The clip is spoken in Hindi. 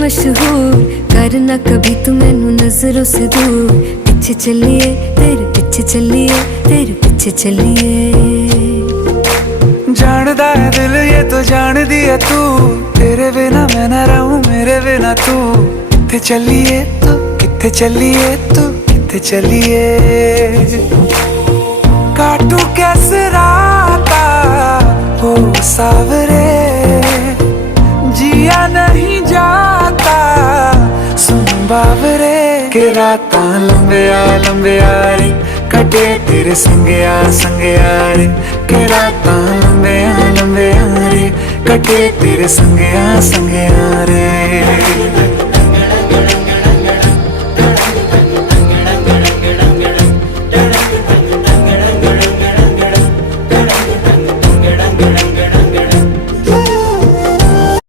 मशहूर, करना कभी तू मैनू नजरों से दूर। पीछे चलिए तेरे पीछे चलिए, तेरे पीछे चलिए। जानदा है दिल ये तो जान दिया तू, तेरे बिना मैं ना रहूं मेरे बिना तू। किथे चलिए तू, किथे चलिए तू, किथे चलिए। काटू कैसे राता हो सावरे, जिया नहीं जाता सुन बावरे। के रातां लंबिया लंबिया रे, कटे तेरे संगया संगया रे। के रातां लंबिया लंबिया रे, कटे तेरे संगया संगया रे।